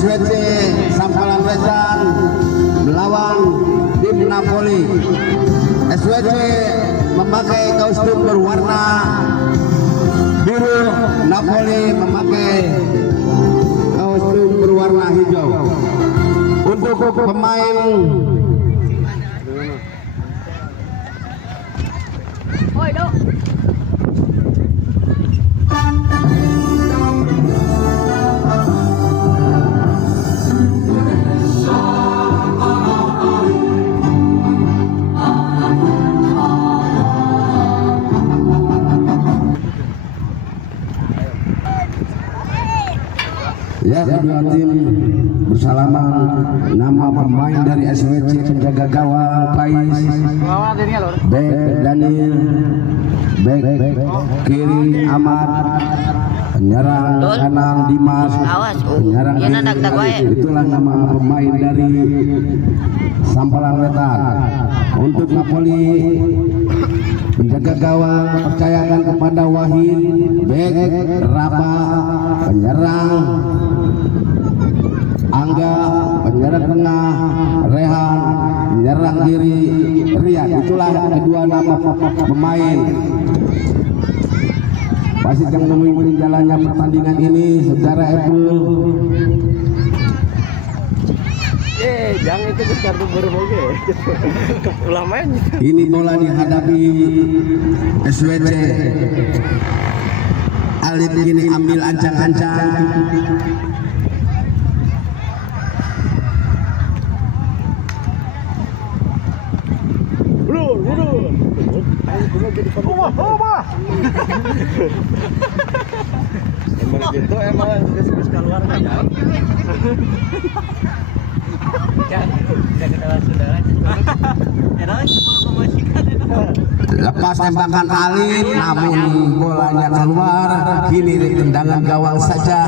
SWC Sampalan Wetan melawan tim Napoli. SWC memakai kostum berwarna biru, Napoli memakai kostum berwarna hijau. Untuk pemain ya, kedua tim bersalaman. Nama pemain dari SWC penjaga gawang Pais, bek Daniel, bek kiri Ahmad, penyerang kanan Dimas, penyerang kiri. Itulah nama pemain dari Sampalan Wetan. Untuk Napoli penjaga gawang percayakan kepada Wahid, bek Raba, penyerang Angga, penyerang tengah Rehan, penyerang kiri Rian. Itulah kedua nama pemain. Wasit yang memimpin jalannya pertandingan ini secara equal. Jangan itu kartu baru mau ulah main. Ini bola dihadapi SWC. Alif ini ambil ancang-ancang. Emang gitu, emang diskus keluar kan? Lepas tembakan Alif, namun bolanya keluar. Kini tendangan gawang saja.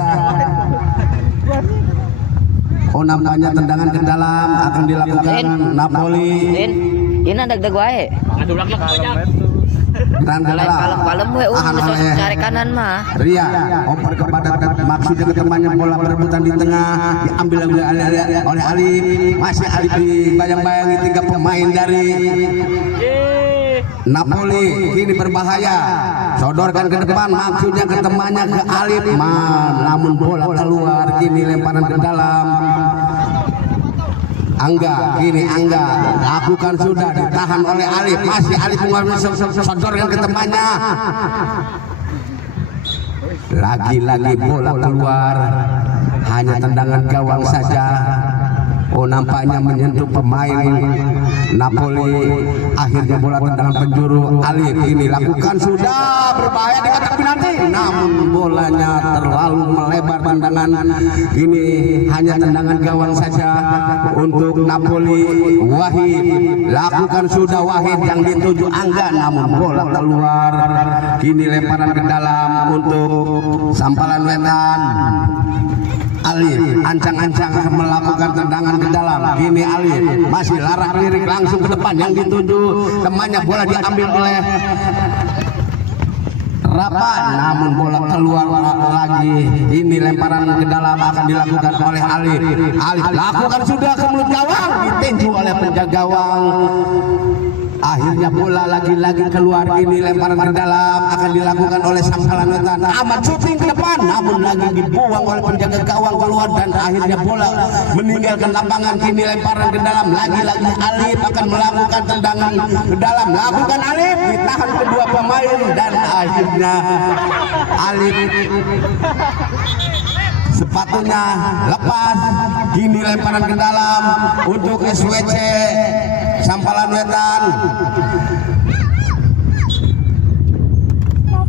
Oh, nampaknya tendangan ke dalam akan dilakukan Napoli. Ini dagdag wae. Dan ke dalam Kalem we cari kanan mah. Ria oper kepada maksudnya ke temannya, bola berebutan di tengah, diambil oleh Alif. Masih Alif dibayang-bayangi tiga pemain dari Napoli. Kini berbahaya, sodorkan ke depan, maksudnya ke temannya, ke Alif, namun bola keluar. Kini lemparan ke dalam. Angga, kini Angga lakukan, sudah ditahan oleh Alif. Masih Alif sodorkan ke temannya. Lagi-lagi bola keluar, hanya tendangan gawang saja. Oh, nampaknya menyentuh pemain Napoli. Akhirnya bola tendangan penjuru Alif ini lakukan, sudah berbahaya di kotak penalti, namun bolanya terlalu melebar. Tendangan ini hanya tendangan gawang saja untuk Napoli. Wahid lakukan, sudah Wahid yang dituju Angga, namun bola keluar. Kini lemparan ke dalam untuk Sampalan Wetan. Alif ancang-ancang melakukan tendangan ke dalam. Kini Alif masih larak lirik langsung ke depan, yang dituju temannya, bola diambil oleh Rapa, namun bola keluar lagi. Ini lemparan ke dalam akan dilakukan oleh Alif. Alif lakukan, sudah ke mulut gawang, ditinju oleh penjaga gawang. Akhirnya bola lagi-lagi keluar. Ini lemparan ke dalam akan dilakukan oleh Sampalan Wetan. Amat syuting ke depan, namun lagi dibuang oleh penjaga gawang keluar, dan akhirnya bola meninggalkan lapangan. Kini lemparan ke dalam, lagi-lagi Alif akan melakukan tendangan ke dalam. Lakukan Alif, ditahan kedua pemain, dan akhirnya Alif sepatunya lepas. Kini lemparan ke dalam untuk SWC Sampalan Wetan.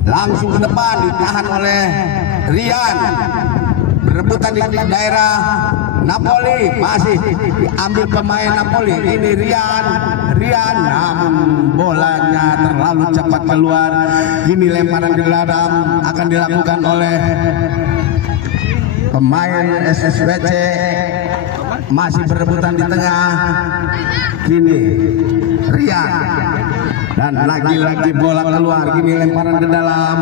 Langsung ke depan, ditahan oleh Rian. Berebutan di daerah Napoli, masih diambil pemain Napoli. Ini Rian, namun bolanya terlalu cepat keluar. Kini lemparan ke dalam akan dilakukan oleh pemain SSWC. Masih berebutan di tengah. Kini Rian, dan lagi-lagi bola keluar. Kini lemparan ke dalam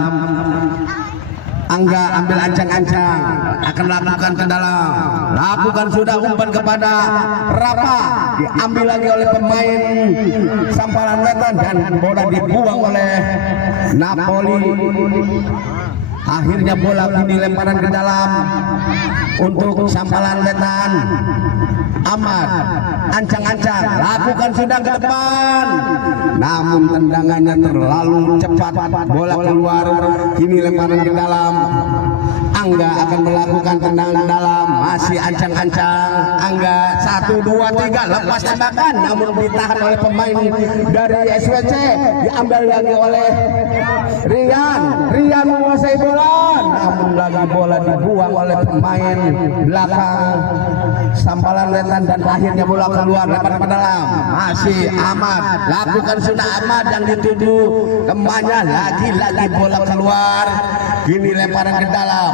Angga ambil ancang-ancang, akan lakukan ke dalam, lakukan sudah umpan kepada Rapa, diambil lagi oleh pemain Sampalan Wetan dan bola dibuang oleh Napoli. Akhirnya bola kini lemparan ke dalam untuk Sampalan Wetan. Ahmad ancang-ancang, lakukan sudah ke depan, namun tendangannya terlalu cepat, bola keluar. Kini lemparan ke dalam. Angga akan melakukan tendangan ke dalam, masih ancang-ancang. Angga 1, 2, 3 lepas tembakan, namun ditahan oleh pemain dari SWC. Diambil lagi oleh Rian menguasai bola, namun lagi bola dibuang oleh pemain belakang Sampalan Wetan dan akhirnya bola keluar lebar ke dalam. Masih Ahmad, lakukan sudah Ahmad yang dituju kemana, lagi-lagi bola keluar. Kini lemparan ke dalam.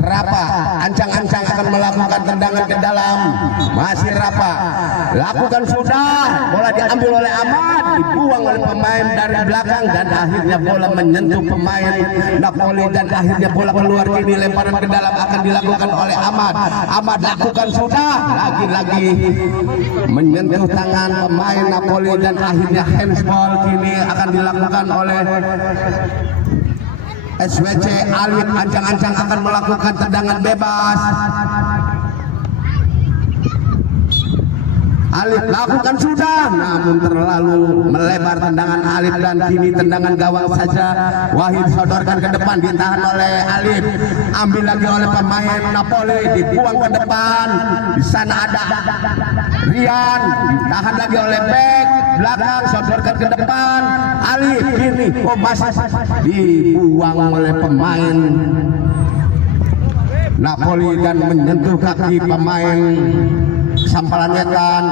Rapa ancang-ancang akan melakukan tendangan ke dalam. Masih Rapa, lakukan sudah, bola diambil oleh Ahmad, dibuang oleh pemain dari belakang dan akhirnya bola menyentuh pemain Napoli dan akhirnya bola keluar. Kini lemparan ke dalam akan dilakukan oleh Ahmad. Ahmad lakukan sudah, lagi-lagi menyentuh tangan pemain Napoli dan akhirnya handsball. Kini akan dilakukan oleh SWC. Alif ancang-ancang akan melakukan tendangan bebas. Alif lakukan sudah, namun terlalu melebar tendangan Alif dan kini tendangan gawang saja. Wahid sodorkan ke depan, ditahan oleh Alif. Ambil lagi oleh pemain Napoli, dibuang ke depan. Di sana ada Rian, ditahan lagi oleh bek belakang, sodorkan ke depan. Alif kini masih dibuang oleh pemain Napoli dan menyentuh kaki pemain Sampalan Wetan.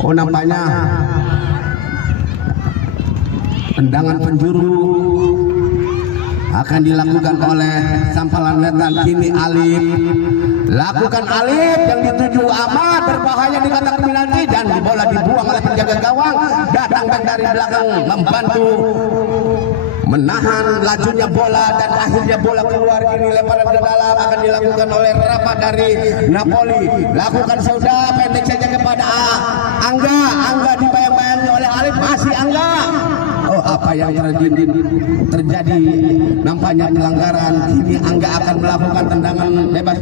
Nampaknya tendangan penjuru akan dilakukan oleh Sampalan Wetan. Kini Alif, lakukan Alif yang dituju Ahmad, berbahaya di kotak penalti dan bola dibuang oleh penjaga gawang. Datang dari belakang membantu menahan lajunya bola dan akhirnya bola keluar. Ini lemparan ke dalam akan dilakukan oleh Rapa dari Napoli. Lakukan sudah, pendek saja kepada Angga dibayang-bayangi oleh Alif. Masih Angga. Apa yang terjadi? Nampaknya pelanggaran. Kini Angga akan melakukan tendangan bebas.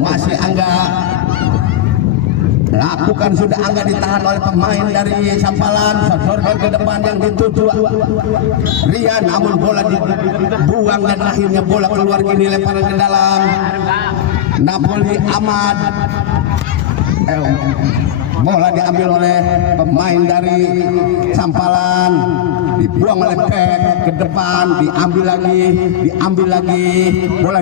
Masih Angga. Lakukan sudah, Angga ditahan oleh pemain dari Sampalan. Sodorkan ke depan yang dituju Rian, namun bola dibuang dan akhirnya bola keluar. Kini lemparan ke dalam Napoli. Ahmad, bola diambil oleh pemain dari Sampalan, dibuang oleh bek ke depan, diambil lagi, bola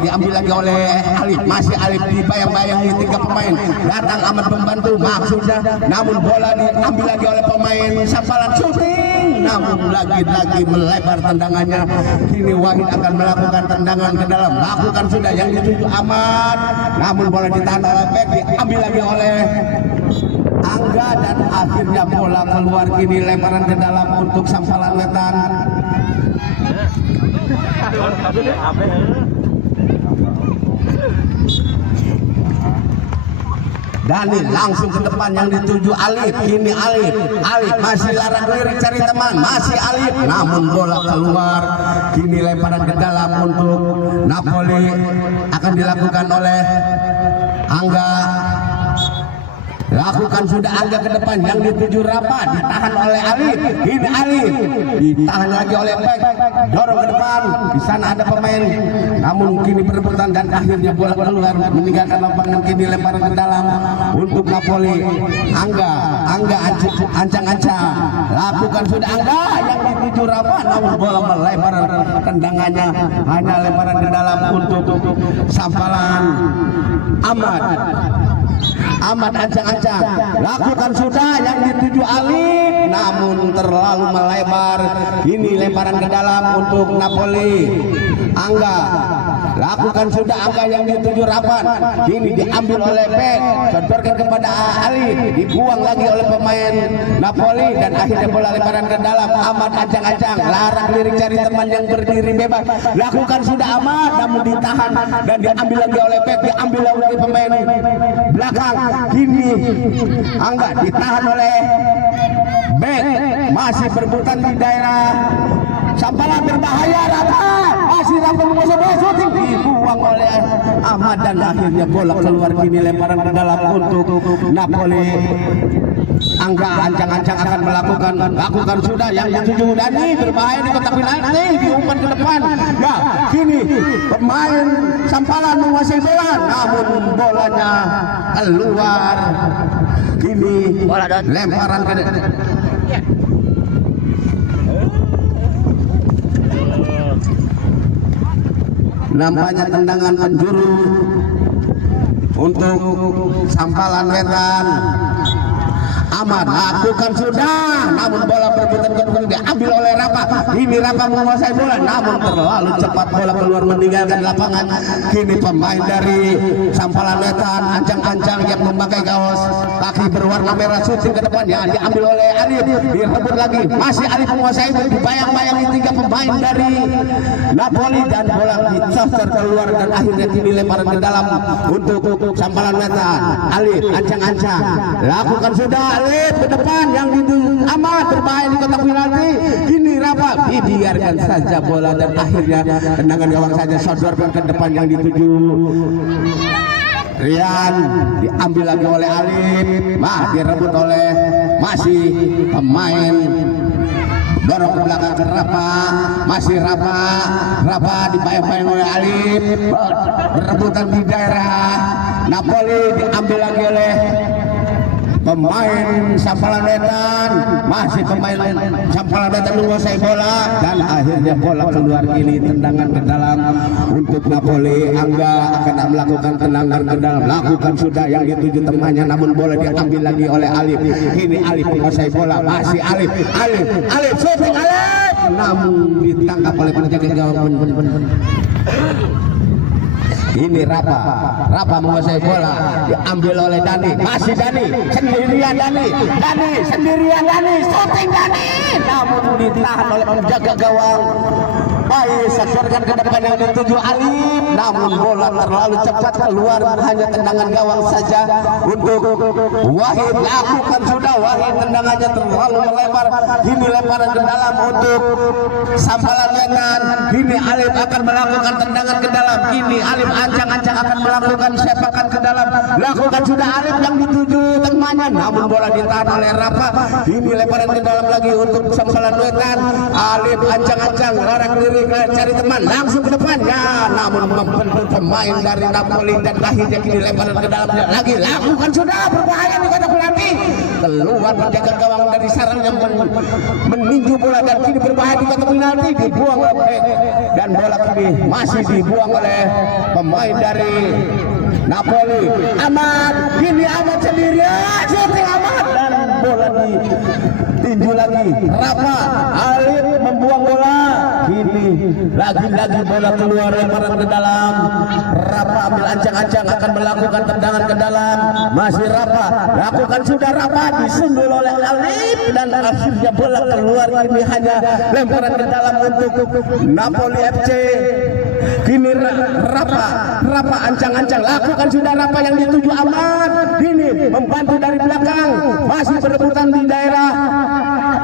diambil lagi oleh Alif. Masih Alif dibayang-bayangi 3 pemain. Datang Ahmad membantu maksudnya, namun bola diambil lagi oleh pemain Sampalan. Shooting, namun lagi-lagi melebar tendangannya. Kini Wahid akan melakukan tendangan ke dalam. Lakukan sudah yang dituju Ahmad, namun bola ditahan oleh bek, diambil lagi oleh Angga dan akhirnya bola keluar. Kini lemparan ke dalam untuk Sampalan Wetan. Dani langsung ke depan yang dituju Alif. Kini Alif masih larang lirik cari teman. Masih Alif, namun bola keluar. Kini lemparan ke dalam untuk Napoli akan dilakukan oleh Angga. Lakukan sudah Angga ke depan yang dituju Rapa, ditahan oleh Alif. Ini Alif ditahan lagi oleh bek, dorong ke depan. Di sana ada pemain, namun kini perebutan dan akhirnya bola keluar meninggalkan lapangan. Kini lemparan ke dalam untuk Napoli. Angga ancang-ancang. Lakukan sudah Angga yang dituju Rapa, namun bola melebar tendangannya hanya lemparan ke dalam untuk Sampalan. Ahmad ancang-ancang, lakukan sudah yang dituju Alif, namun terlalu melebar. Ini lemparan ke dalam untuk Napoli. Angga lakukan sudah angka yang dituju Rapan. Ini diambil oleh Ben, contorkan kepada Ali, dibuang lagi oleh pemain Napoli dan akhirnya bola lemparan ke dalam. Ahmad ancang-ancang, larang lirik cari teman yang berdiri bebas. Lakukan sudah Ahmad, namun ditahan dan diambil lagi oleh Ben, diambil oleh pemain belakang. Kini angka ditahan oleh Ben, masih berebutan di daerah Sampalan, berbahaya Rafa, masih Rafa menguasai bola, shooting dibuang oleh Ahmad dan akhirnya bola keluar. Kini lemparan ke dalam untuk Napoli. Angga ancang-ancang akan lakukan sudah yang dituju Dani, berbahaya di kotak penalti, diumpan ke depan. Ya, kini pemain Sampalan menguasai bola, namun bolanya keluar. Kini lemparan ke depan. Nampaknya tendangan penjuru untuk Sampalan Wetan. Ahmad lakukan sudah, namun bola berebutan kemudian diambil oleh Rafa. Ini Rafa menguasai bola, namun terlalu cepat bola keluar meninggalkan lapangan. Kini pemain dari Sampalan Wetan ancang-ancang yang memakai kaos kaki berwarna merah, shooting ke depan yang diambil oleh Alif, direbut lagi, masih Alif menguasai, dibayang-bayangi tiga pemain dari Napoli dan bola dicocer keluar dan akhirnya kini lemparan ke dalam untuk Sampalan Wetan. Alif ancang-ancang lakukan sudah, Alif ke depan yang dituju Ahmad, berbahaya di kotak penalti. Kini Rafa dibiarkan saja bola dan akhirnya tendangan gawang saja, sodorkan ke depan yang dituju Rian, diambil lagi oleh Alif, direbut oleh masih pemain, dorong ke belakang ke Rafa, masih Rafa dibayang-bayang oleh Alif, berebutan di daerah Napoli, diambil lagi oleh pemain Sampalan Wetan, masih pemain Sampalan Wetan menguasai bola dan akhirnya bola keluar. Ini tendangan ke dalam untuk Napoli. Angga akan melakukan tendangan ke dalam, lakukan sudah yang dituju temannya, namun bola diambil lagi oleh Alif. Ini Alif menguasai bola, masih Alif shooting Alif, namun ditangkap oleh penjaga gawang. Ini Rafa menguasai bola, diambil oleh Dani, masih Dani sendirian, shooting Dani, namun ditahan oleh penjaga gawang. Baik, sesuaikan ke depan yang dituju Alif, namun bola terlalu cepat keluar, hanya tendangan gawang saja untuk Wahid. Lakukan sudah Wahid, tendangannya terlalu melebar. Kini lemparan ke dalam untuk Sampalan Wetan. Kini Alif akan melakukan tendangan ke dalam. Kini Alif ancang-ancang akan melakukan sepakan ke dalam. Lakukan sudah Alif yang dituju temannya, namun bola ditahan oleh Rafa. Kini lemparan ke dalam lagi untuk Sampalan Wetan. Alif ancang-ancang larang diri cari teman, langsung ke depan ya, namun membentuk pemain dari Napoli dan akhirnya kini lemparan ke dalam lagi. Lakukan sudah, berbahaya di kotak penalti, keluar penjaga gawang dari sarang yang meninju bola dan kini berbahaya di kotak penalti, dibuang oleh dan bola kini masih dibuang oleh pemain dari Napoli. Ahmad, kini Ahmad sendirian, shooting Ahmad dan bola ditinju lagi. Rafa, Alif membuang bola. Kini lagi-lagi bola keluar, lemparan ke dalam. Rafa ambil ancang-ancang akan melakukan tendangan ke dalam. Masih Rafa, lakukan sudah Rafa, disundul oleh Alif dan akhirnya bola keluar. Ini hanya lemparan ke dalam untuk Napoli FC. Kini Rafa ancang-ancang, lakukan sudah Rafa yang dituju Ahmad. Ini membantu dari belakang, masih berebutan di daerah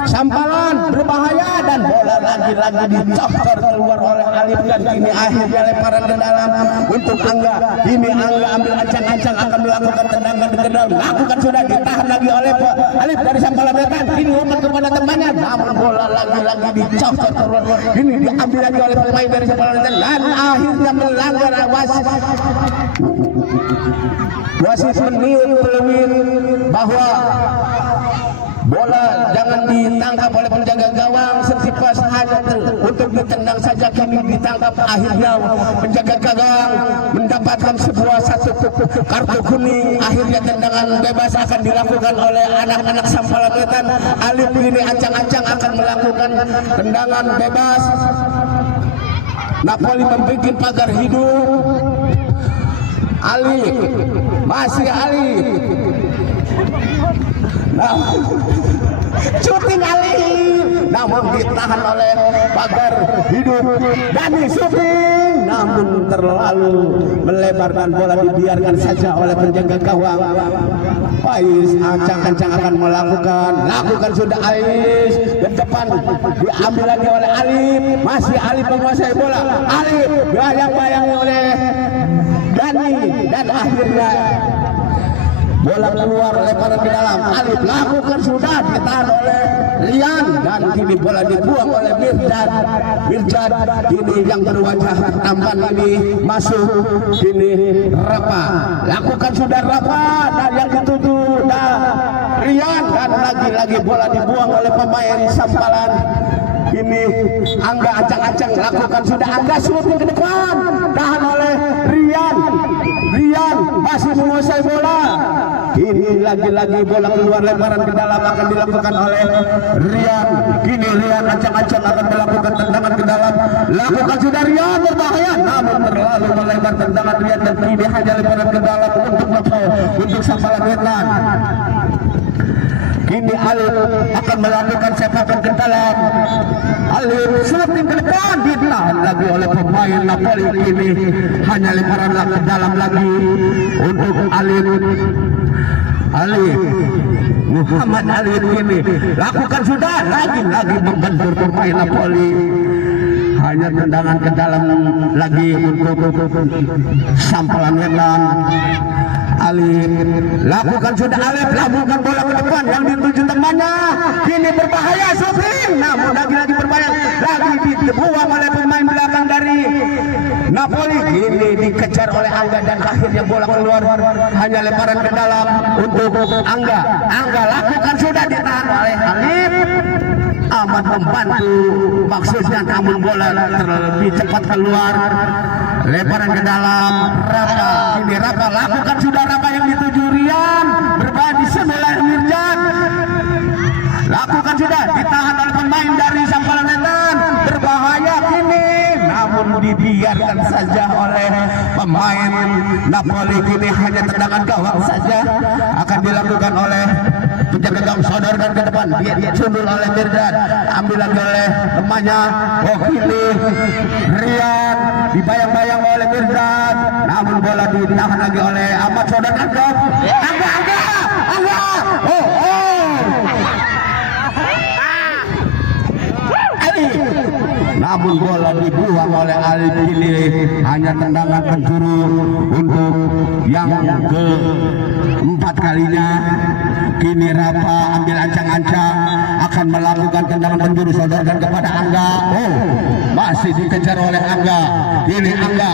Sampalan, berbahaya dan bola lagi-lagi dicocor keluar oleh Alif dan kini akhirnya lemparan ke dalam untuk Angga. Ini Angga ambil ancang-ancang akan melakukan tendangan ke dalam, lakukan sudah, ditahan lagi oleh Alif dari Sampalan Wetan. Kini umpan kepada temannya, namun bola lagi-lagi dicocor keluar. Ini diambil lagi oleh pemain dari Sampalan Wetan dan akhirnya melanggar wasit meniup peluit bahwa bola jangan ditangkap oleh penjaga gawang, setipas hanya untuk ditendang saja. Kini ditangkap, akhirnya penjaga gawang mendapatkan satu kartu kuning. Akhirnya tendangan bebas akan dilakukan oleh anak-anak Sampalan Wetan. Alif ini ancang-ancang akan melakukan tendangan bebas. Napoli membuat pagar hidup. Ali, masih Ali. Nah, syuting Ali, namun ditahan oleh pagar hidup. Dani syuting, namun terlalu melebarkan bola, dibiarkan saja oleh penjaga gawang. Ais ancang-ancang akan lakukan sudah Ais ke depan, diambil lagi oleh Alif. Masih Alif menguasai bola. Alif bayang-bayang oleh Dani, dan akhirnya bola keluar, lemparan ke dalam. Alif lakukan sudah, ditahan oleh Rian, dan kini bola dibuang oleh Mirdad. Kini yang berwajah tampan ini masuk. Kini Rafa lakukan sudah, Rafa, dan yang dituju Rian, dan lagi-lagi bola dibuang oleh pemain Sampalan. Ini Angga ancang-ancang lakukan sudah, Angga syuting ke depan, tahan oleh Rian masih menguasai bola. Ini lagi-lagi bola keluar, lemparan ke dalam akan dilakukan oleh Rian. Kini Rian ancang-ancang akan melakukan tendangan ke dalam, lakukan sudah Rian, berbahaya, namun terlalu melebar tendangan Rian, dan kini hanya lemparan ke dalam untuk Sampalan Wetan. Kini Alif akan melakukan sepakan ke dalam. Alif syuting ke depan, ditahan lagi oleh pemain Napoli. Kini hanya lemparan ke dalam lagi untuk Alif. Muhammad Alif ini lakukan sudah, lagi-lagi membentur pemain Napoli. Hanya tendangan ke dalam lagi untuk Sampalan Wetan. Alif lakukan sudah, Alif lakukan bola ke depan yang dituju temannya. Kini berbahaya syuting, namun lagi-lagi berbahaya, lagi dibuang oleh pemain belakang dari Napoli. Kini dikejar oleh Angga, dan akhirnya bola keluar, hanya lemparan ke dalam untuk Angga lakukan sudah, ditahan oleh Alif. Amat membantu maksudnya, namun bola terlebih cepat keluar, lemparan ke dalam. Rafa, kini Rafa lakukan sudah, Rafa yang dituju Rian, berbagi sebelah Mirdad, lakukan sudah, ditahan oleh pemain dari Sampalan Wetan. Berbahaya kini, namun dibiarkan saja oleh pemain Napoli. Kini hanya tendangan gawang saja akan dilakukan oleh penjaga gawang, sodorkan ke depan, dia sundul oleh Mirdad, ambil lagi oleh temannya. Kini Rian dibayang-bayang oleh Mirdad, namun bola ditahan lagi oleh Ahmad, sodorkan ke Angga. Namun bola dibuang oleh Alif. Ini hanya tendangan penjuru untuk yang keempat kalinya. Kini Rafa ambil ancang-ancang akan melakukan tendangan penjuru, sodorkan kepada Angga. Masih dikejar oleh Angga. Ini Angga,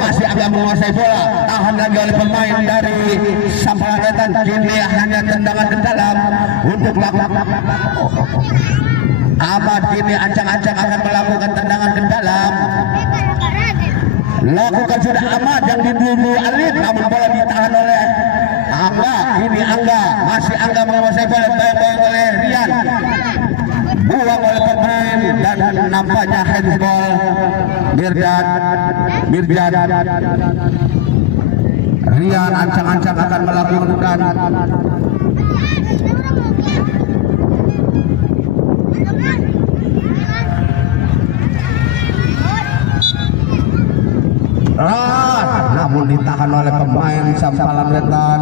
masih Angga menguasai bola, tahan lagi oleh pemain dari Sampalan Wetan. Kini hanya tendangan ke dalam untuk Ahmad. Kini ancang-ancang akan melakukan tendangan ke dalam, lakukan sudah Ahmad yang dituju Alif, namun bola ditahan oleh Angga. Kini masih Angga menguasai bola, bayang-bayang oleh Rian, buang oleh pemain, dan nampaknya handball Mirdad. Rian ancang-ancang akan melakukan namun ditahan oleh pemain Sampalan Wetan.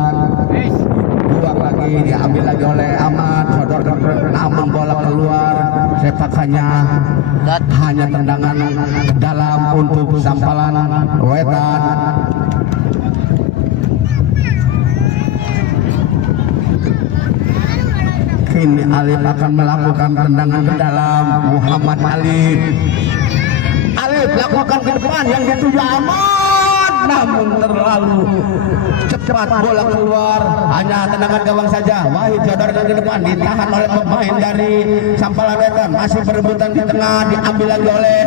Buang lagi, diambil lagi oleh Ahmad, namun bola keluar, sepakannya hanya tendangan ke dalam untuk Sampalan Wetan. Kini Alif akan melakukan tendangan ke dalam. Muhammad Alif lakukan ke depan yang dituju Ahmad, namun terlalu cepat bola keluar, hanya tendangan gawang saja. Wahid sodorkan ke depan, ditahan oleh pemain dari Sampalan Wetan. Masih berebutan di tengah, diambil lagi oleh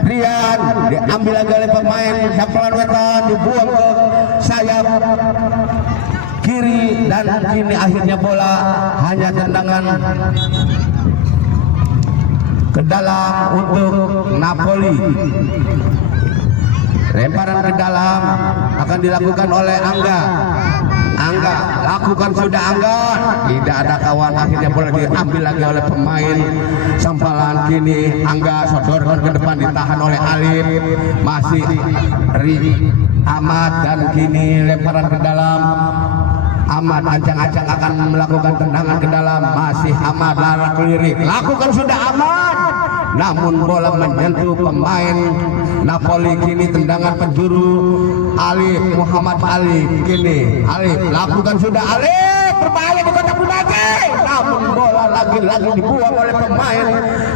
Rian, diambil lagi oleh pemain Sampalan Wetan, dibuang ke sayap kiri, dan kini akhirnya bola hanya tendangan ke dalam untuk Napoli. Lemparan ke dalam akan dilakukan oleh Angga. Angga lakukan sudah Angga, tidak ada kawan, akhirnya bola diambil lagi oleh pemain Sampalan. Kini Angga sodorkan ke depan, ditahan oleh Alif, masih Ahmad, dan kini lemparan ke dalam. Ahmad ancang-ancang akan melakukan tendangan ke dalam, masih Ahmad larak lirik, lakukan sudah Ahmad, namun bola menyentuh pemain Napoli. Kini tendangan penjuru Alif, Muhammad Ali. Kini Alif lakukan sudah, Alif berbahaya di kotak penalti, namun bola lagi-lagi dibuang oleh pemain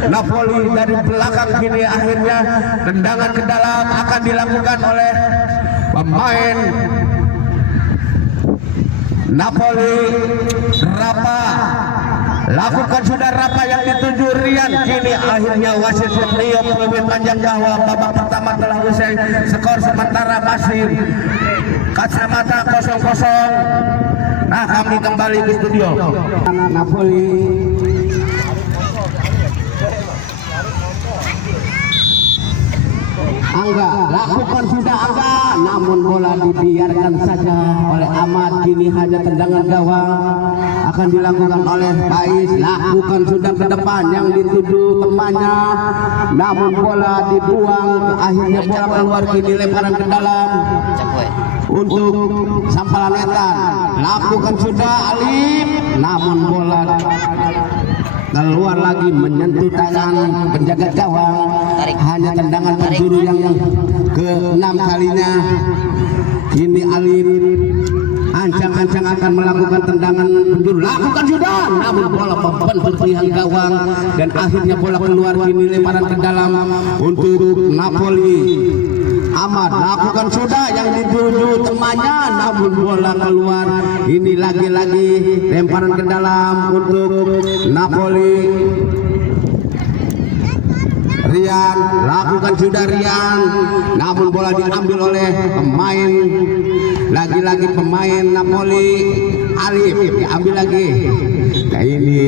Napoli dari belakang. Kini akhirnya tendangan ke dalam akan dilakukan oleh pemain Napoli. Rapa lakukan sudah, Rapa yang dituju Rian. Kini akhirnya wasit Setio peluit panjang bahwa babak pertama telah usai, skor sementara masih kacamata 0-0. Nah, kami kembali ke studio. Napoli Angga lakukan sudah Angga, namun bola dibiarkan saja oleh Ahmad. Kini hanya tendangan gawang akan dilakukan oleh Faiz. Lakukan sudah ke depan yang dituju temannya, namun bola dibuang. Akhirnya bola keluar. Kini lemparan ke dalam untuk Sampalan Wetan. Lakukan sudah Alif, namun bola keluar lagi menyentuh tangan penjaga gawang. Hanya tendangan penjuru yang ke-6 kalinya. Kini Alif ancang-ancang akan melakukan tendangan penjuru, lakukan sudah, namun bola membentur pihak gawang dan akhirnya bola keluar. Kini lemparan ke dalam untuk Napoli. Ahmad lakukan sudah yang dituju temannya, namun bola keluar. Ini lagi-lagi lemparan ke dalam untuk Napoli. Rian lakukan sudah Rian, namun bola diambil oleh pemain, lagi-lagi pemain Napoli. Alif diambil lagi. Nah, ini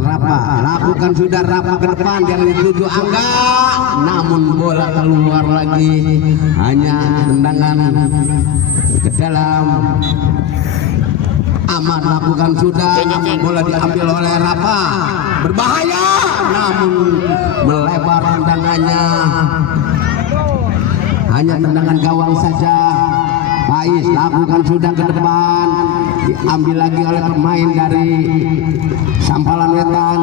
Rapa lakukan sudah, Rapa ke depan yang dituju Angga, namun bola keluar lagi. Hanya tendangan ke dalam. Ahmad lakukan sudah, namun bola diambil oleh Rapa, berbahaya, namun melebar tendangannya. Hanya tendangan gawang saja. Faiz lakukan sudah ke depan, diambil lagi oleh pemain dari Sampalan Wetan.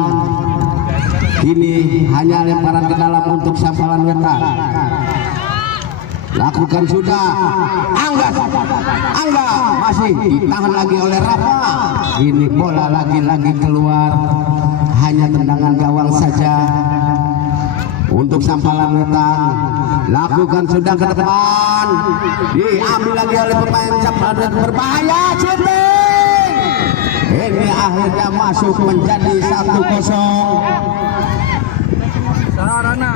Ini hanya lemparan ke dalam untuk Sampalan Wetan. Lakukan sudah Angga masih ditahan lagi oleh Rapa. Ini bola lagi-lagi keluar. Hanya tendangan gawang saja untuk Sampalan Wetan. Lakukan sudah ke depan, diambil lagi oleh pemain Sampalan Wetan, berbahaya, shooting. Ini akhirnya masuk menjadi 1-0. Sarana.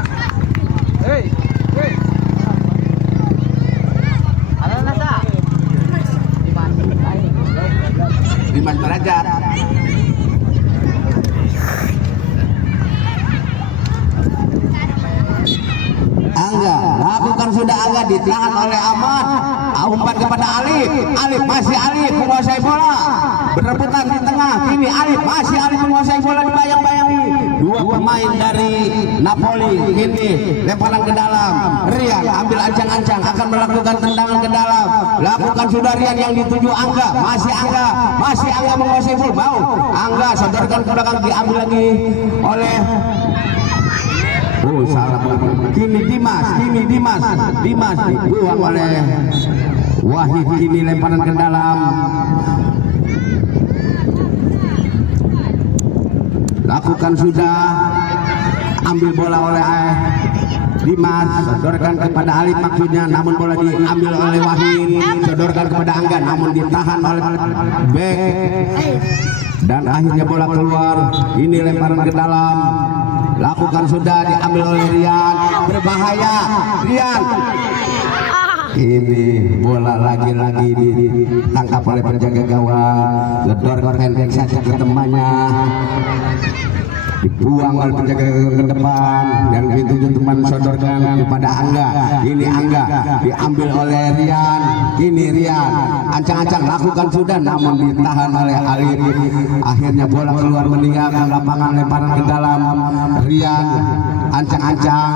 Hei. Diman Derajat. Angga lakukan sudah, Angga ditahan oleh Ahmad. Umpan kepada Alif. Alif masih Alif menguasai bola, berebutan di tengah. Kini Alif masih Alif menguasai bola, dibayang-bayangi dua pemain dari Napoli. Kini lemparan ke dalam. Rian ambil ancang-ancang akan melakukan tendangan ke dalam. Lakukan sudah Rian yang dituju Angga. Masih Angga menguasai bola. Mau Angga sodorkan ke belakang, diambil lagi oleh salah. Kini Dimas dibuang oleh Wahid. Kini lemparan ke dalam. Lakukan sudah, ambil bola oleh Dimas, sodorkan kepada Alif maksudnya, namun bola diambil oleh Wahid, sodorkan kepada Angga, namun ditahan oleh bek dan akhirnya bola keluar. Ini lemparan ke dalam. Lakukan sudah, diambil oleh Rian, berbahaya. Rian Ini bola lagi-lagi ditangkap oleh penjaga gawang, gedor pendek saja ke temannya, dibuang oleh penjaga gawang ke depan, yang dituju teman sodorkan kepada Angga. Ini Angga diambil oleh Rian, ini Rian ancang-ancang lakukan sudah namun ditahan oleh Alif. Akhirnya bola keluar meninggalkan lapangan, lemparan ke dalam. Rian ancang-ancang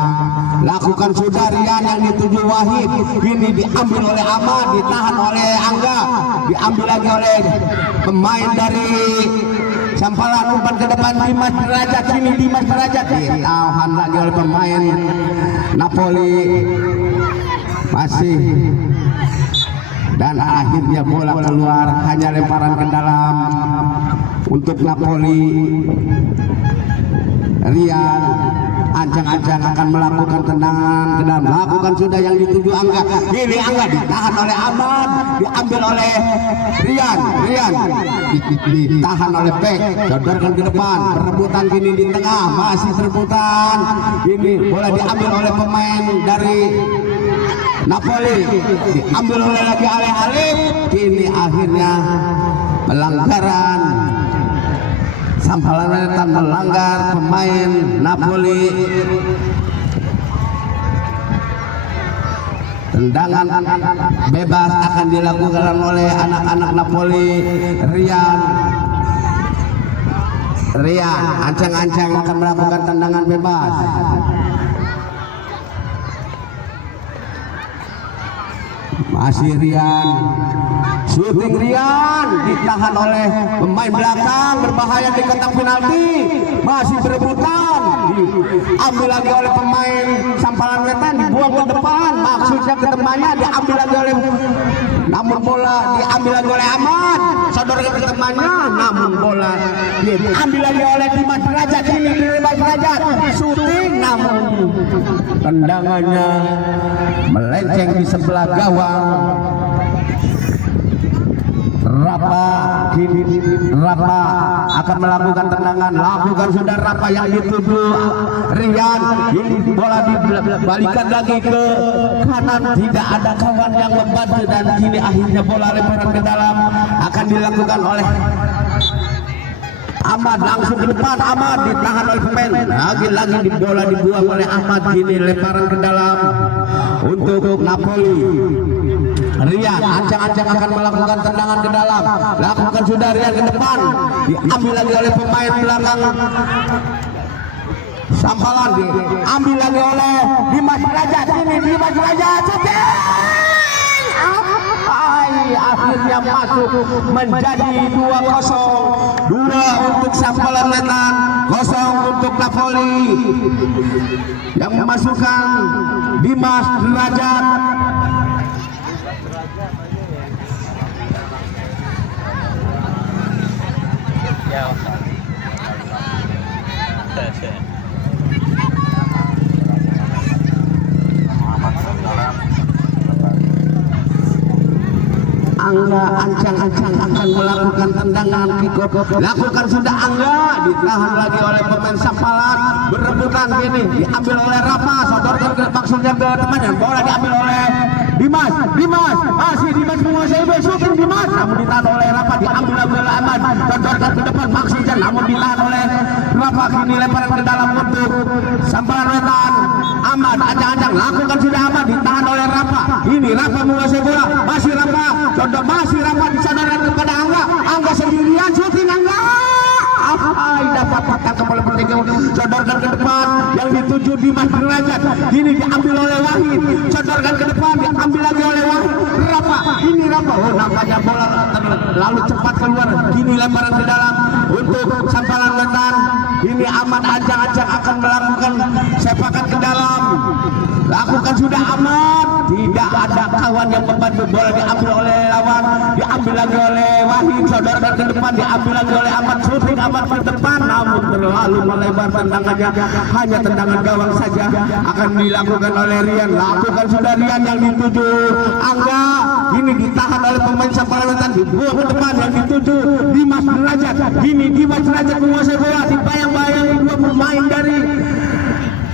lakukan sudah, Rian yang dituju Wahid, ini diambil oleh Ahmad, ditahan oleh Angga, diambil lagi oleh pemain dari Sampalan, umpan ke depan Dimas Derajat, ini Dimas Derajat ditahan lagi oleh pemain Napoli masih, dan akhirnya bola keluar, hanya lemparan ke dalam untuk Napoli. Rian ancang-ancang akan melakukan tendangan ke dalam, lakukan sudah yang dituju Angga, ini Angga ditahan oleh Ahmad, diambil oleh Rian ditahan oleh Pek, sodorkan ke depan, perebutan kini di tengah, masih perebutan, ini bola diambil oleh pemain dari Napoli, diambil oleh lagi oleh Alif, kini akhirnya pelanggaran. Sampalan Wetan melanggar pemain Napoli. Tendangan bebas akan dilakukan oleh anak-anak Napoli. Rian ancang-ancang akan melakukan tendangan bebas. Masih Rian, shooting Rian ditahan oleh pemain belakang, berbahaya di kotak penalti, masih berebutan, diambil lagi oleh pemain Sampalan Wetan, dibuang ke depan, maksudnya ke temannya, diambil lagi oleh, namun bola diambil lagi oleh Ahmad, sodorkan ke temannya, namun bola diambil lagi oleh Dimas Derajat, ini Dimas Derajat, shooting, namun tendangannya melenceng di sebelah gawang. Rapa akan melakukan tendangan, lakukan sudah Rapa yang dituju Rian, ini bola dibalikan lagi ke kanan, tidak ada kawan yang membantu, dan kini akhirnya bola lemparan ke dalam akan dilakukan oleh Ahmad, langsung ke depan, Ahmad ditahan oleh pemain, lagi-lagi di bola dibuang oleh Ahmad, kini lemparan ke dalam untuk Napoli. Rian ancang-ancang akan melakukan tendangan ke dalam, lakukan sudah Rian ke depan, diambil lagi oleh pemain belakang Sampalan, diambil lagi oleh Dimas Derajat, ini Dimas Derajat, akhirnya masuk menjadi 2-0, 2 untuk Sampalan Wetan, 0 untuk Napoli, yang memasukkan Dimas Derajat. Angga ancang-ancang akan melakukan tendangan kick off, lakukan sudah Angga, ditahan lagi oleh pemain Sampalan, berebutan kini diambil oleh Rafa, sodorkan ke maksudnya ke temannya, bola diambil oleh Dimas, masih Dimas menguasai bola, shooting Dimas, namun ditahan oleh Rafa, diambil lagi oleh Ahmad, sodorkan ke depan maksudnya, namun ditahan oleh Rafa, kini lemparan ke dalam untuk Sampalan Wetan. Ahmad ancang-ancang lakukan sudah Ahmad, ditahan oleh Rafa, ini Rafa menguasai bola, masih Rafa, masih Rafa disadarkan kepada Angga sendirian, shooting Angga, dapat tangkap oleh penjaga, sodorkan ke depan yang dituju Dimas Derajat, ini diambil oleh Wahid, sodorkan ke depan, diambil lagi oleh Wahid, Rafa, ini Rafa, nampaknya bola lalu cepat keluar, kini lemparan ke dalam untuk Sampalan Wetan, ini Ahmad ancang-ancang akan melakukan sepakan ke dalam, lakukan sudah Ahmad, tidak ada kawan yang membantu, bola diambil oleh lawan, diambil lagi oleh Wahid, sodorkan ke depan, diambil lagi oleh Ahmad, shooting Ahmad ke depan, namun terlalu melebar tendangannya, hanya tendangan gawang saja akan dilakukan oleh Rian, lakukan sudah Rian yang dituju Angga, ini ditahan oleh pemain Sampalan Wetan, dibuang ke depan yang dituju Dimas Derajat, ini Dimas Derajat menguasai bola, dibayang-bayangi 2 pemain dari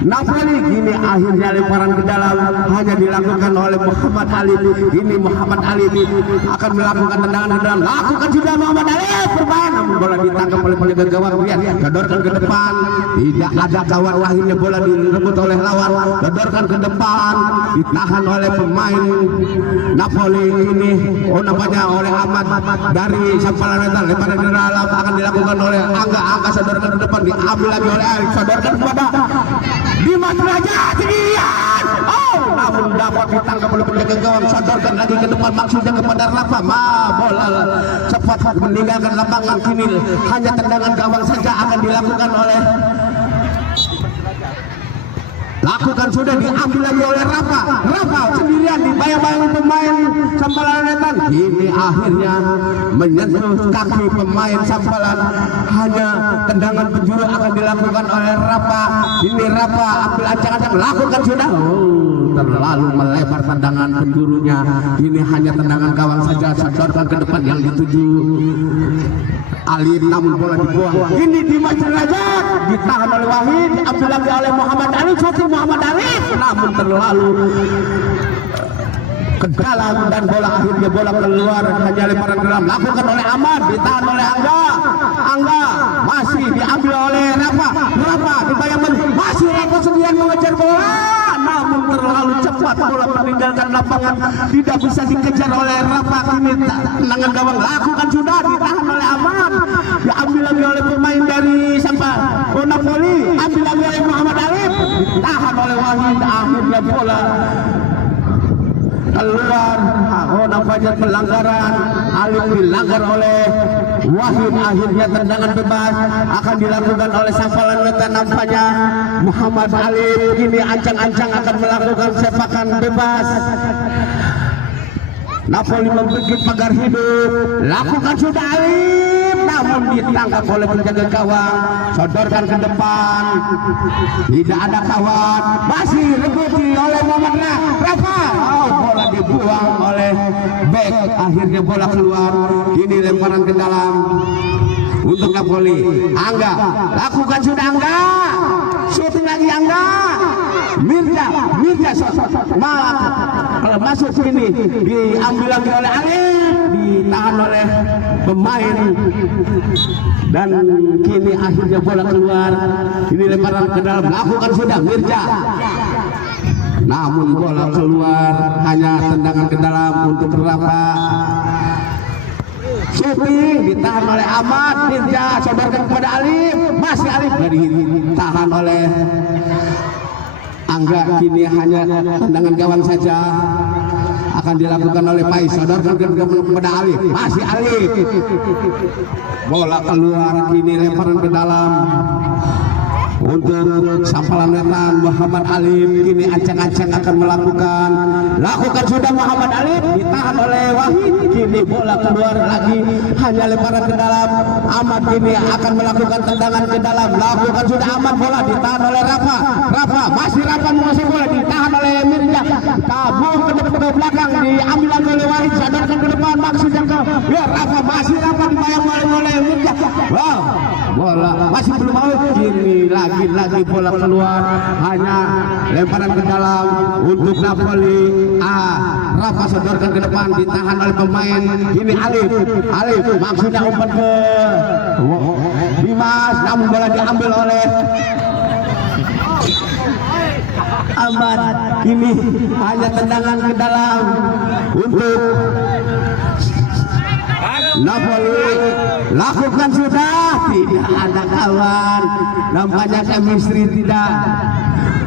Napoli kini akhirnya lemparan ke dalam hanya dilakukan oleh Muhammad Ali. Ini Muhammad Ali akan melakukan tendangan ke dalam. Lakukan sudah Muhammad Ali bermain, namun bola ditangkap oleh penjaga gawang. Lihat, gedorkan ke depan. Tidak ada kawan, akhirnya bola direbut oleh lawan. Gedorkan ke depan, ditahan oleh pemain Napoli ini. Nampaknya oleh Ahmad dari Sampalan Netan. Lemparan ke dalam akan dilakukan oleh Angga sodorkan ke depan, diambil lagi oleh Ari, sodorkan kepada Dimas Derajat sendirian. Namun dapat ditangkap oleh penjaga gawang. Sodorkan lagi ke depan, maksudnya kepada Rafa. Bola cepat meninggalkan lapangan. Kini hanya tendangan gawang saja akan dilakukan oleh lakukan sudah diambil lagi oleh Rafa sendirian dibayang-bayang pemain Sampalan Netan. Ini akhirnya menyentuh kaki pemain Sampalan. Hanya tendangan penjuru akan dilakukan oleh Rafa. Ini Rafa ambil ancang-ancang, lakukan sudah. Terlalu melebar tendangan penjurunya. Ini hanya tendangan gawang saja. Sodorkan ke depan yang dituju Ali, namun bola dibuang. Ini Dimas Derajat ditahan oleh Wahid, diambil lagi oleh Muhammad Ali. Muhammad Ali namun terlalu ke dalam dan bola akhirnya bola keluar, hanya lemparan ke dalam. Lakukan oleh Ahmad, ditahan oleh Angga masih diambil oleh Rafa dibayangkan masih Rafa sendirian mengejar bola, namun terlalu cepat bola meninggalkan lapangan, tidak bisa dikejar oleh Rafa. Kini tendangan gawang lakukan sudah, ditahan oleh Ahmad, diambil lagi oleh pemain dari Napoli, ambil lagi oleh Muhammad Ali, ditahan oleh Wahid. Akhirnya bola keluar. Nampaknya pelanggaran, Alif dilanggar oleh Wahid. Akhirnya tendangan bebas akan dilakukan oleh Sampalan Netan. Nampaknya Muhammad Alif ini ancang-ancang akan melakukan sepakan bebas. Napoli membuat pagar hidup, lakukan sudah Alif, namun ditangkap oleh penjaga gawang. Sodorkan ke depan, tidak ada kawan, masih rebuti oleh Muhammad Rafa. Bola dibuang oleh back, akhirnya bola keluar. Ini lemparan ke dalam untuk Napoli. Angga, lakukan sudah Angga, shooting lagi Angga. Mirza malah masuk sini, diambil lagi oleh Alif, ditahan oleh pemain, dan kini akhirnya bola keluar. Ini lemparan ke dalam, lakukan sudah Mirza, namun bola keluar, hanya tendangan ke dalam untuk Rafa. Shooting ditahan oleh Ahmad, Mirza sodorkan kepada Alif, masih Alif, ditahan oleh Angga. Kini hanya tendangan gawang saja akan dilakukan oleh Pais. Sodorkan kepada Alif, masih Alif, bola keluar. Kini lemparan ke dalam untuk Sampalan Netan. Muhammad Alif kini ancang-ancang akan lakukan sudah Muhammad Alif, ditahan oleh Wahid. Kini bola keluar lagi, hanya lemparan ke dalam. Ahmad kini akan melakukan tendangan ke dalam, lakukan sudah Ahmad, bola ditahan oleh Rafa masih Rafa menguasai bola, ditahan oleh Mirza, tabung ke belakang, diambil lagi oleh Wahid, sodorkan ke depan, maksudnya ke Rafa, masih Rafa dibayang oleh Mirza. Bola masih belum mau. Kini lagi bola keluar, hanya lemparan ke dalam untuk Napoli. Rafa sodorkan ke depan, ditahan oleh pemain. Ini Alif maksudnya umpan ke Dimas, namun bola diambil oleh Ahmad. Ini hanya tendangan ke dalam untuk Napoli. Lakukan sudah, tidak ada kawan, nampaknya chemistry tidak.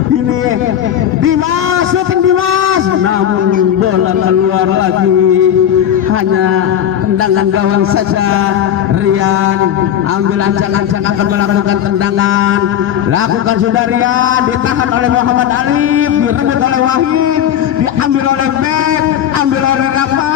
Ini Dimas, namun bola keluar lagi, hanya tendangan gawang saja. Rian ambil ancang-ancang akan melakukan tendangan, lakukan sudah Rian, ditahan oleh Muhammad Alif, direbut oleh Wahid, diambil oleh Bek, ambil oleh Rafa,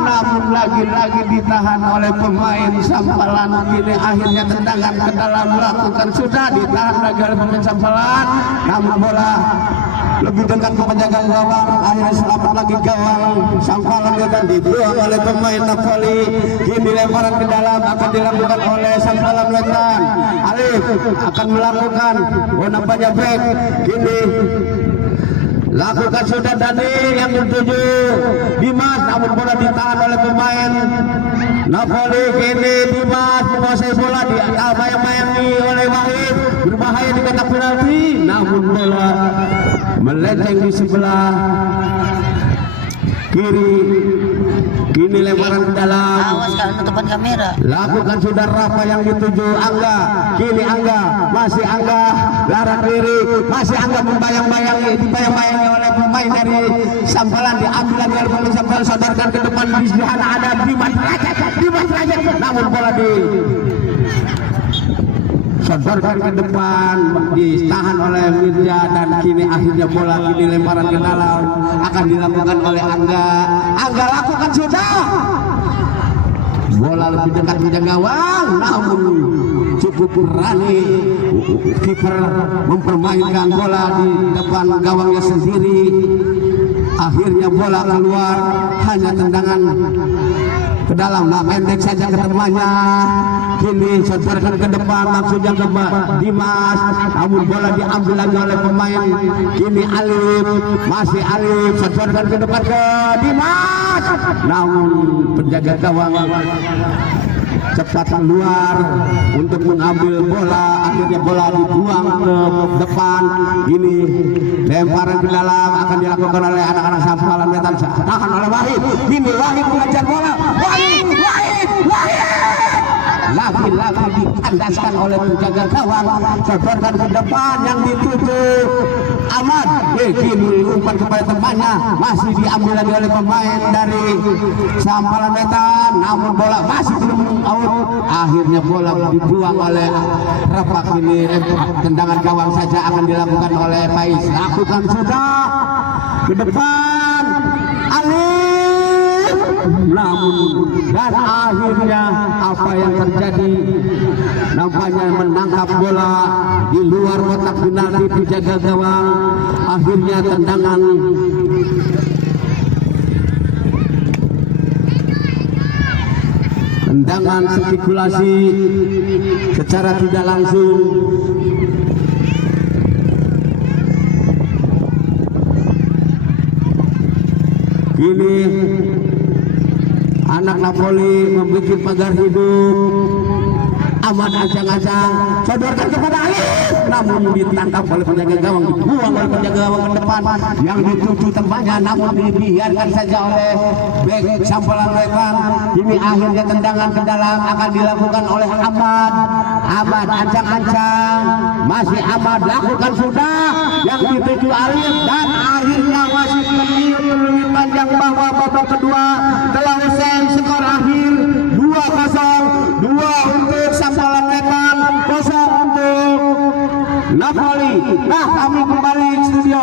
namun lagi-lagi ditahan oleh pemain Sampalan. Kini akhirnya tendangan ke dalam lakukan sudah ditahan lagi oleh pemain Sampalan, namun bola lebih dekat ke penjaga gawang. Akhirnya selamat lagi gawang Sampalan dan dibuang oleh pemain Napoli. Kini lemparan ke dalam akan dilakukan oleh Sampalan Wetan. Alif akan melakukan nampaknya back. Kini lakukan sudah Dani yang tertuju Dimas, namun bola ditahan oleh pemain Napoli. Kini Dimas menguasai bola, dibayang-bayangi oleh Wahid, berbahaya di kotak penalti, namun bola melenceng di sebelah kiri. Kini lemparan ke dalam. Awas kalau nutupan kamera. Lakukan sudah Rafa yang dituju Angga. Kini Angga, masih Angga, larak kiri, masih Angga membayang-bayangi, dibayang-bayangi oleh pemain dari Sampalan, diambil lagi oleh pemain Sampalan, sodorkan ke depan. Di sana ada Dimas Derajat, namun bola di sodorkan ke depan, ditahan oleh Mirja, dan kini akhirnya bola kini lemparan ke dalam akan dilakukan oleh Angga. Angga lakukan sudah, bola lebih dekat menjaga gawang, namun cukup berani kiper mempermainkan bola di depan gawangnya sendiri. Akhirnya bola keluar, hanya tendangan ke dalam, nah pendek saja ke temannya. Kini sodorkan ke depan, maksudnya ke Dimas, namun bola diambil lagi oleh pemain. Kini Alif, masih Alif, sodorkan ke depan ke Dimas, namun penjaga gawang cepat keluar untuk mengambil bola. Akhirnya bola dibuang ke depan. Ini lemparan ke dalam akan dilakukan oleh anak-anak Sampalan Wetan, tahan oleh Wahid. Ini Wahid mengejar bola, Wahid lagi-lagi dikandaskan oleh penjaga gawang, sodorkan ke depan yang dituju Ahmad. Kini umpan kepada temannya, masih diambil lagi oleh pemain dari Sampalan Wetan, namun bola masih belum out. Akhirnya bola dibuang oleh Rafa. Ini tendangan gawang saja akan dilakukan oleh Faiz. Lakukan sudah ke depan Alif, namun dan akhirnya apa yang terjadi, nampaknya menangkap bola di luar kotak penalti penjaga gawang. Akhirnya tendangan spekulasi secara tidak langsung. Kini anak Napoli membuat pagar hidup. Ahmad acang-acang, sodorkan kepada Alif, namun ditangkap oleh penjaga gawang, dibuang oleh penjaga gawang ke depan yang dituju tempatnya, namun dibiarkan saja oleh bek Sampalan Wetan. Ini akhirnya tendangan ke dalam akan dilakukan oleh Ahmad acang-acang, masih Ahmad, lakukan sudah yang dituju Alif, dan akhirnya masih meniup lebih panjang bahwa babak kedua telah usai. Skor akhir 2-0, 2 untuk Sampalan Wetan, 0 untuk Napoli. Nah, kami kembali studio.